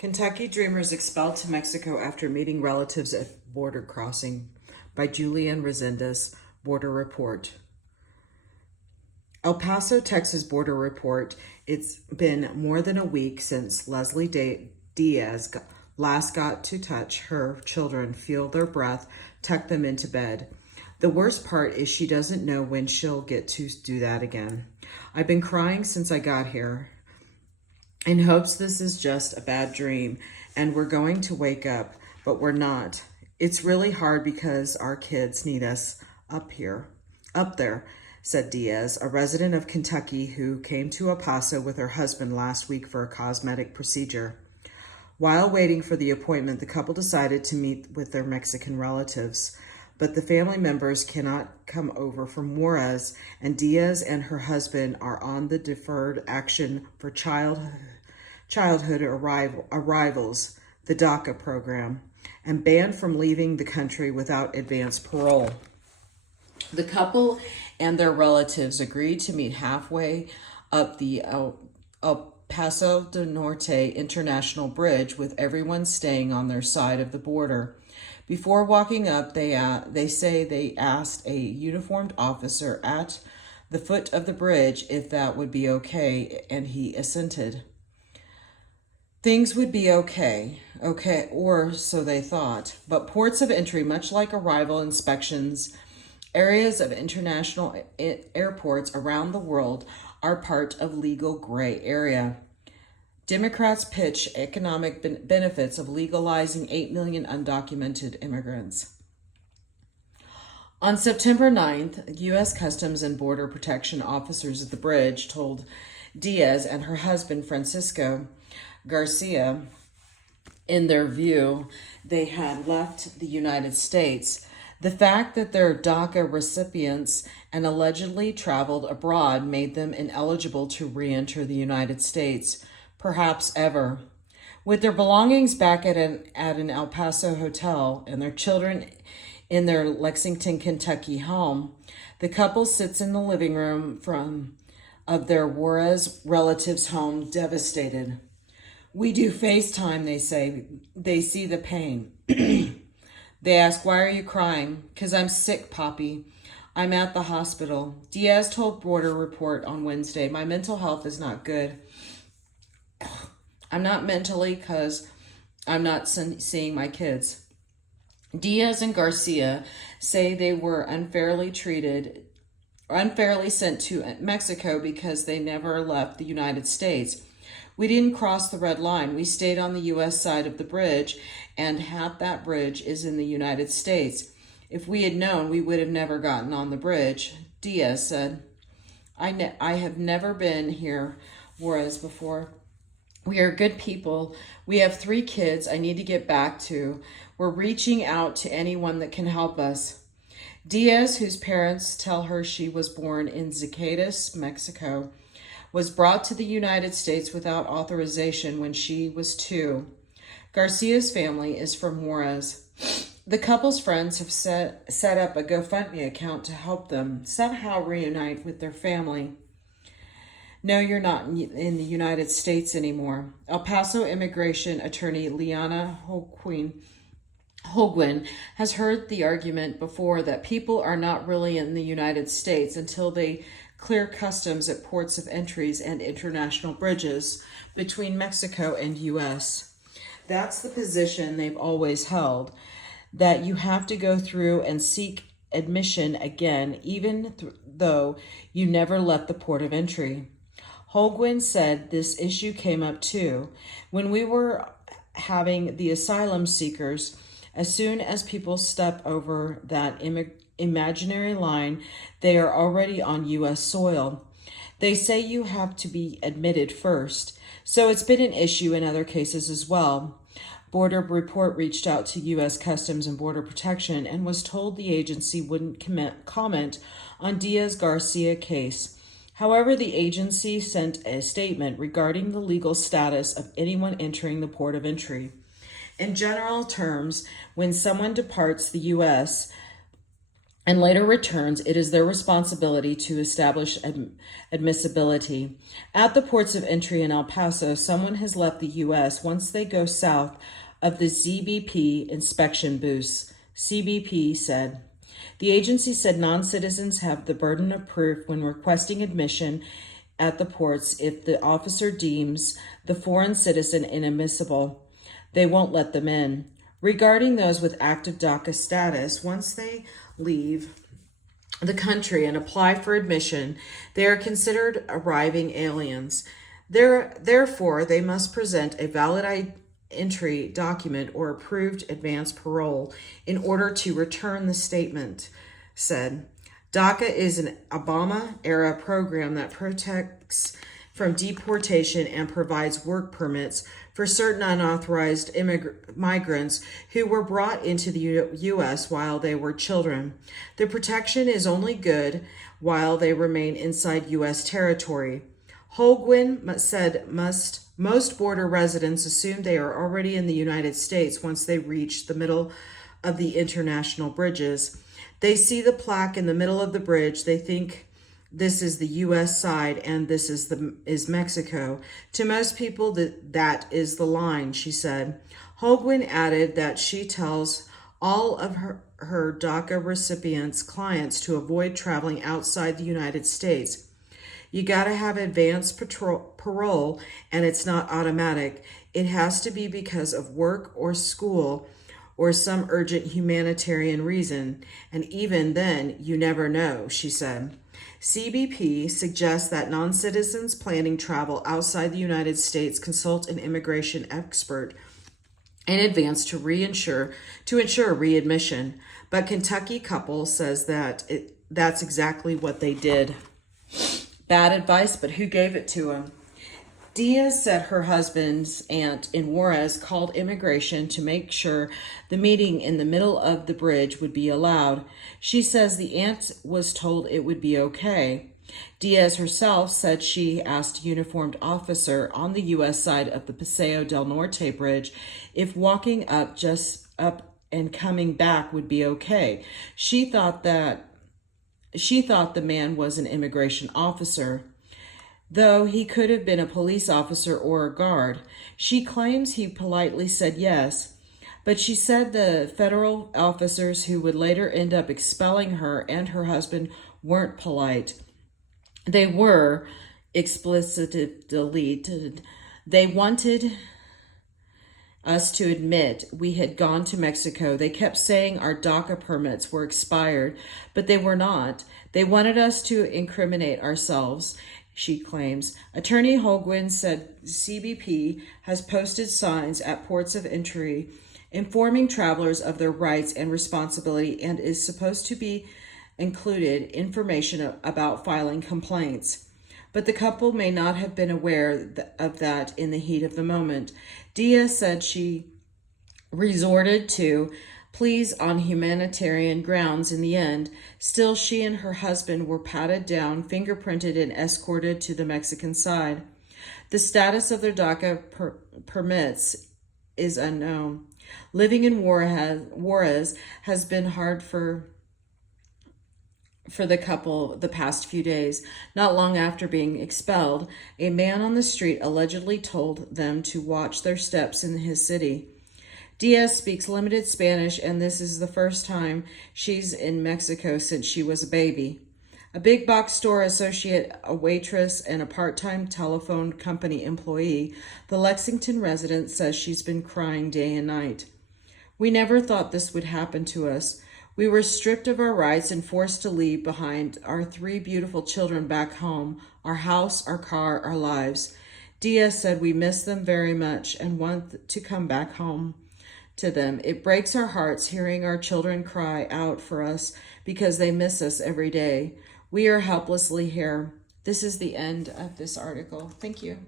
Kentucky Dreamers Expelled to Mexico After Meeting Relatives at Border Crossing by Julian Resendiz, Border Report. El Paso, Texas Border Report. It's been more than a week since Leslie Diaz last got to touch her children, feel their breath, tuck them into bed. The worst part is she doesn't know when she'll get to do that again. I've been crying since I got here, in hopes this is just a bad dream and we're going to wake up, but we're not. It's really hard because our kids need us up there, said Diaz, a resident of Kentucky who came to El Paso with her husband last week for a cosmetic procedure. While waiting for the appointment, the couple decided to meet with their Mexican relatives, but the family members cannot come over from Juarez, and Diaz and her husband are on the Deferred Action for Childhood Arrivals, the DACA program, and banned from leaving the country without advance parole. The couple and their relatives agreed to meet halfway up the El Paso del Norte International Bridge, with everyone staying on their side of the border. Before walking up, they say they asked a uniformed officer at the foot of the bridge if that would be okay, and he assented. Things would be okay, or so they thought. But ports of entry, much like arrival inspections, areas of international airports around the world, are part of legal gray area. Democrats pitch economic benefits of legalizing 8 million undocumented immigrants. On September 9th, U.S. Customs and Border Protection officers at the bridge told Diaz and her husband, Francisco Garcia, in their view, they had left the United States. The fact that they're DACA recipients and allegedly traveled abroad made them ineligible to re-enter the United States, perhaps ever. With their belongings back at an El Paso hotel and their children in their Lexington, Kentucky home, the couple sits in the living room of their Juarez relatives' home, devastated. We do FaceTime, they say. They see the pain. They ask, "Why are you crying?" "'Cause I'm sick, Poppy. I'm at the hospital." Diaz told Border Report on Wednesday, "My mental health is not good. I'm not mentally because I'm not seeing my kids." Diaz and Garcia say they were unfairly sent to Mexico because they never left the United States. "We didn't cross the red line. We stayed on the U.S. side of the bridge, and half that bridge is in the United States. If we had known, we would have never gotten on the bridge," Diaz said. I have never been here, Juarez, before. We are good people. We have 3 kids I need to get back to. We're reaching out to anyone that can help us." Diaz, whose parents tell her she was born in Zacatecas, Mexico, was brought to the United States without authorization when she was 2. Garcia's family is from Juarez. The couple's friends have set up a GoFundMe account to help them somehow reunite with their family. "No, you're not in the United States anymore." El Paso immigration attorney Liana Holguin has heard the argument before that people are not really in the United States until they clear customs at ports of entries and international bridges between Mexico and U.S. That's the position they've always held, that you have to go through and seek admission again, even though you never left the port of entry. Holguin said this issue came up too. When we were having the asylum seekers, as soon as people step over that imaginary line, they are already on U.S. soil. They say you have to be admitted first. So it's been an issue in other cases as well. Border Report reached out to U.S. Customs and Border Protection and was told the agency wouldn't comment on Diaz-Garcia case. However, the agency sent a statement regarding the legal status of anyone entering the port of entry. In general terms, when someone departs the U.S., and later returns, it is their responsibility to establish admissibility. At the ports of entry in El Paso, someone has left the U.S. once they go south of the ZBP inspection booths, CBP said. The agency said non-citizens have the burden of proof when requesting admission at the ports. If the officer deems the foreign citizen inadmissible, they won't let them in. Regarding those with active DACA status, once they leave the country and apply for admission, they are considered arriving aliens. Therefore, they must present a valid entry document or approved advance parole in order to return the statement, said. DACA is an Obama-era program that protects from deportation and provides work permits for certain unauthorized migrants who were brought into the U.S. while they were children. The protection is only good while they remain inside U.S. territory. Holguin said most border residents assume they are already in the United States once they reach the middle of the international bridges. They see the plaque in the middle of the bridge. They think this is the U.S. side and this is Mexico. To most people, that is the line, she said. Holguin added that she tells all of her DACA recipients' clients to avoid traveling outside the United States. You got to have advance parole, and it's not automatic. It has to be because of work or school or some urgent humanitarian reason. And even then, you never know, she said. CBP suggests that non-citizens planning travel outside the United States consult an immigration expert in advance to ensure readmission. But Kentucky couple says that that's exactly what they did. Bad advice, but who gave it to him? Diaz said her husband's aunt in Juarez called immigration to make sure the meeting in the middle of the bridge would be allowed. She says the aunt was told it would be okay. Diaz herself said she asked a uniformed officer on the U.S. side of the Paseo del Norte bridge if walking up and coming back would be okay. She thought the man was an immigration officer, though he could have been a police officer or a guard. She claims he politely said yes, but she said the federal officers who would later end up expelling her and her husband weren't polite. They were explicitly deleted. They wanted us to admit we had gone to Mexico. They kept saying our DACA permits were expired, but they were not. They wanted us to incriminate ourselves, she claims. Attorney Holguin said CBP has posted signs at ports of entry informing travelers of their rights and responsibility and is supposed to be included information about filing complaints. But the couple may not have been aware of that in the heat of the moment. Diaz said she resorted to pleas on humanitarian grounds in the end. Still, she and her husband were patted down, fingerprinted, and escorted to the Mexican side. The status of their DACA permits is unknown. Living in Juarez has been hard for the couple the past few days. Not long after being expelled, a man on the street allegedly told them to watch their steps in his city. Diaz speaks limited Spanish, and this is the first time she's in Mexico since she was a baby. A big box store associate, a waitress, and a part-time telephone company employee, the Lexington resident says she's been crying day and night. We never thought this would happen to us. We were stripped of our rights and forced to leave behind our 3 beautiful children back home, our house, our car, our lives. Diaz said we miss them very much and want to come back home to them. It breaks our hearts hearing our children cry out for us because they miss us every day. We are helplessly here. This is the end of this article. Thank you.